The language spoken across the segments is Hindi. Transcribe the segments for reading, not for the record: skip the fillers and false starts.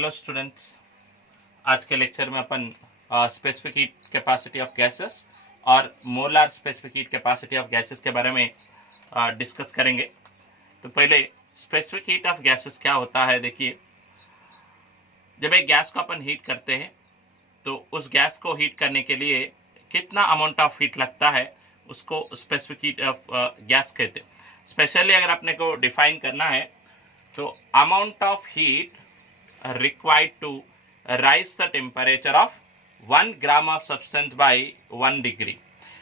हेलो स्टूडेंट्स, आज के लेक्चर में अपन specific heat capacity of gases और molar specific heat capacity of gases के बारे में डिस्कस करेंगे। तो पहले स्पेसिफिक हीट ऑफ गैसेस क्या होता है। देखिए, जब एक गैस को अपन हीट करते हैं तो उस गैस को हीट करने के लिए कितना अमाउंट ऑफ हीट लगता है उसको स्पेसिफिक हीट ऑफ गैस कहते हैं। स्पेशली अगर अपने को डिफाइन करना है तो amount of heat required to rise the temperature of 1 gram of substance by 1 degree।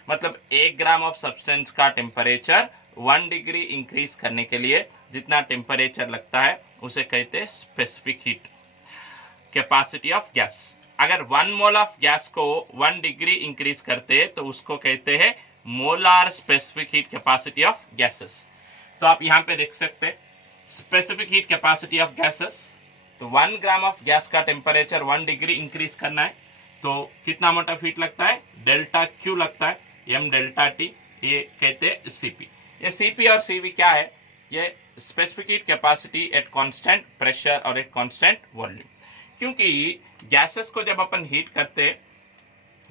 मतलब 1 ग्राम ऑफ सब्सटेंस का टेम्परेचर 1 डिग्री इंक्रीज करने के लिए जितना टेम्परेचर लगता है उसे कहते हैं specific heat capacity of gas. अगर 1 मोल ऑफ गैस को 1 डिग्री इंक्रीज करते हैं तो उसको कहते हैं molar specific heat capacity of gases. तो आप यहाँ पे देख सकते हैं specific heat capacity of gases. तो 1 ग्राम ऑफ गैस का टेम्परेचर 1 डिग्री इंक्रीज करना है तो कितना अमाउंट ऑफ हीट लगता है, डेल्टा क्यू लगता है, एम डेल्टा टी, ये कहते हैं सीपी। ये सीपी और सीवी क्या है, ये specific heat capacity eight constant pressure और एट कांस्टेंट वॉल्यूम। क्योंकि गैसेस को जब अपन हीट करते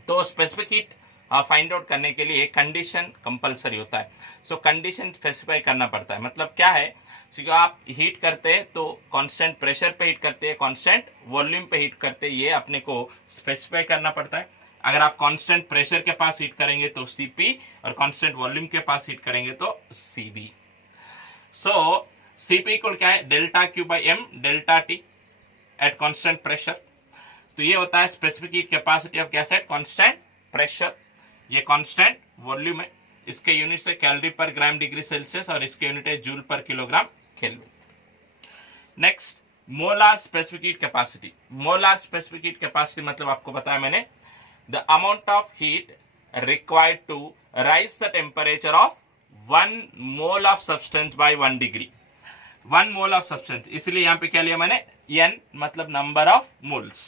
तो स्पेसिफिक हीट फाइंड आउट करने के लिए कंडीशन कंपलसरी होता है। सो कंडीशन स्पेसिफाई करना पड़ता है। मतलब क्या है, आप हीट करते हैं तो कांस्टेंट प्रेशर पे हीट करते हैं, कांस्टेंट वॉल्यूम पे हीट करते हैं, ये अपने को स्पेसिफाई करना पड़ता है। अगर आप कांस्टेंट प्रेशर के पास हीट करेंगे तो सीपी और कांस्टेंट वॉल्यूम के पास हीट करेंगे तो सीबी। सो सीपी इक्वल क्या है, delta Q by M delta T at constant pressure. तो ये होता है specific heat capacity of gas at constant pressure. ये कांस्टेंट वॉल्यूम है, इसके यूनिट है कैलोरी पर ग्राम डिग्री सेल्सियस और इसके यूनिट है joule per kilogram kelvin. Next, molar specific heat capacity. Molar specific heat capacity मतलब आपको बताया मैंने, the amount of heat required to raise the temperature of 1 mole of substance by 1 degree. 1 mole of substance, इसलिए यहाँ पे क्या लिया मैंने, एन मतलब number of moles.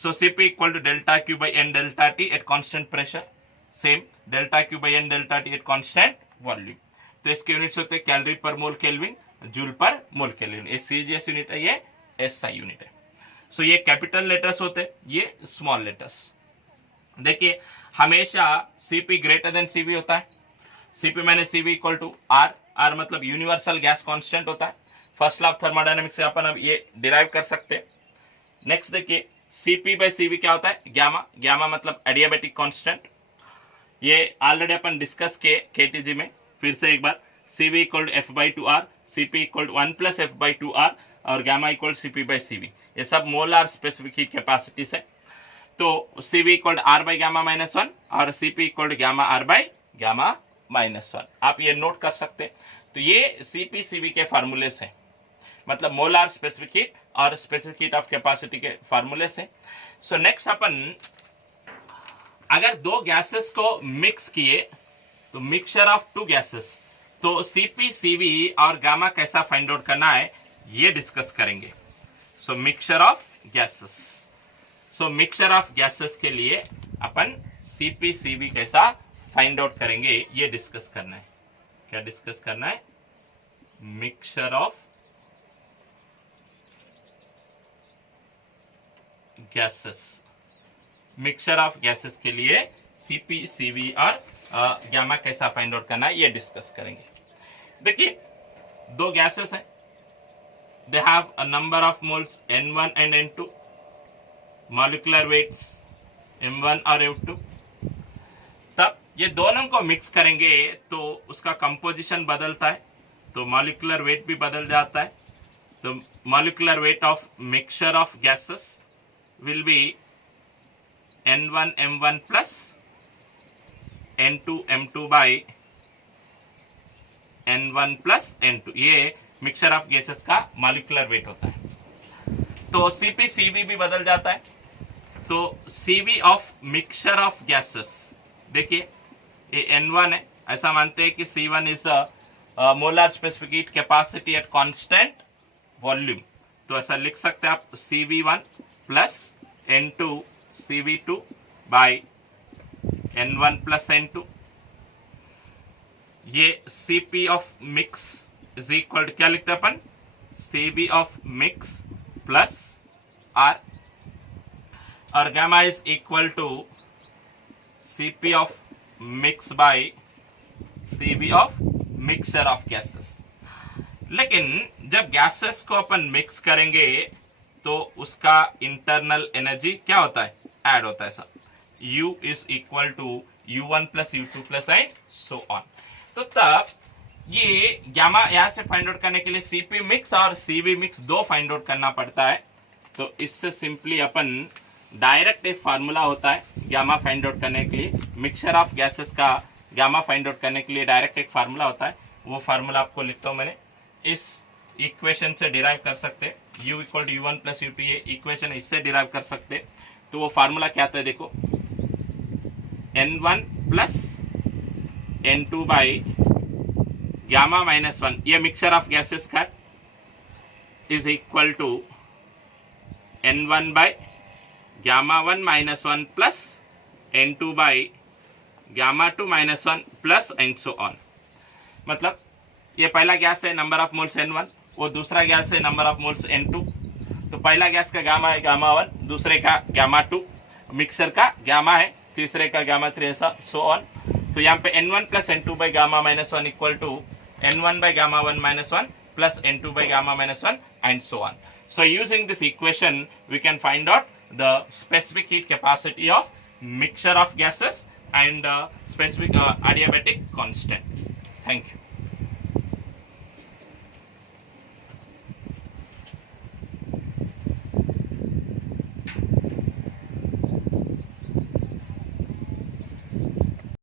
So CP equal to delta Q by N delta T at constant pressure, same delta Q by N delta T at constant volume. तो इसके यूनिट्स होते हैं कैलोरी पर मोल केल्विन, जूल पर मोल केल्विन। ये सीजीएस यूनिट है, ये एसआई यूनिट है। सो ये कैपिटल लेटर्स होते हैं, ये स्मॉल लेटर्स। देखिए, हमेशा सीपी ग्रेटर देन सीवी होता है। सीपी मैंने CV equal to R, R मतलब यूनिवर्सल गैस कांस्टेंट होता है। फर्स्ट लॉ ऑफ थर्मोडायनेमिक्स से अपन अब ये डिराइव कर सकते हैं। नेक्स्ट देखिए, सीपी बाई सीवी क्या होता है, गामा। गामा मतलब एडियाबेटिक कांस्टेंट, ये ऑलरेडी अपन डिस्कस किए केटीजी में। फिर से एक बार, CV equal to F by two R, CP equal to 1 plus F by two R और gamma equal CP by CV. ये सब मोलार स्पेसिफिक हीट कैपेसिटीज है। तो CV equal to R by gamma minus 1 और CP equal to gamma R by gamma minus 1। आप ये नोट कर सकते हैं। तो ये सीपी सीवी के फार्मूले हैं, मतलब मोलार स्पेसिफिक हीट और स्पेसिफिक हीट ऑफ कैपेसिटी के फार्मूले हैं। सो नेक्स्ट अपन अगर दो गैसेस को मिक्स किए तो मिक्सचर ऑफ टू गैसेस, तो सीपी सीवी और गामा कैसा फाइंड आउट करना है ये डिस्कस करेंगे। So mixture of gases, so mixture of gases के लिए अपन सीपी सीवी कैसा फाइंड आउट करेंगे ये डिस्कस करना है। क्या डिस्कस करना है, mixture of gases. Mixture of gases के लिए सीपी सीवी और गामा कैसा फाइंड आउट करना है ये डिस्कस करेंगे। देखिए, दो गैसेस हैं, दे have a number of moles N1 and N2, molecular weights M1 और M2। तब ये दोनों को मिक्स करेंगे तो उसका कंपोजिशन बदलता है, तो मॉलिक्यूलर वेट भी बदल जाता है। तो molecular weight of mixture of gases will be N1 M1 plus N2 M2 by N1 plus N2। ये मिक्सचर ऑफ गैसेस का मॉलिक्यूलर वेट होता है। तो सीपी सीवी भी बदल जाता है। तो CV of mixture of gases, देखिए ये N1 है, ऐसा मानते हैं कि C1 is the molar specific heat capacity at constant volume. तो ऐसा लिख सकते हैं आप, CV1 plus N2 CV2 by N1 plus N2। ये CP of mix is equal to क्या लिखते हैं अपन, CV of mix plus R, or gamma is equal to Cp of mix by Cv of mixture of gases. लेकिन जब गैसेस को अपन मिक्स करेंगे तो उसका इंटरनल एनर्जी क्या होता है, ऐड होता है sir. U is equal to U1 plus U2 plus and so on. तो तब ये गामा यहाँ से फाइंड आउट करने के लिए Cp मिक्स और Cv मिक्स दो फाइंड आउट करना पड़ता है. तो इससे सिंपली अपन डायरेक्ट एक फार्मूला होता है गामा फाइंड आउट करने के लिए, मिक्सचर ऑफ गैसेस का गामा फाइंड आउट करने के लिए डायरेक्ट एक फार्मूला होता है. वो फार्मूला आपको लिखता हूँ मैंने, इस इक्वेशन से डिराइव कर सकते हैं. U equal to U1 plus U2, ये इक्वेशन इससे डिराइव कर सकते हैं. तो वो फार्मूला क्या आता है देखो, N1 plus N2 by gamma minus 1, ये मिक्सचर ऑफ गैसेस का is equal to N1 by gamma 1 minus 1 plus N2 by gamma 2 minus 1 plus and so on. मतलब ये पहला गैस है नंबर ऑफ मोल्स N1, वो दूसरा गैस है नंबर ऑफ मोल्स N2. तो पहला गैस का गामा है गामा 1, दूसरे का गामा 2, मिक्सर का गामा है, तीसरे का गामा 3, ऐसा सो ऑन. तो यहाँ पे N1 plus N2 by gamma minus 1 equal to N1 by gamma 1 minus 1 plus N2 by gamma minus 1 and so on. So using this equation we can find out the specific heat capacity of mixture of gases and specific adiabatic constant. Thank you.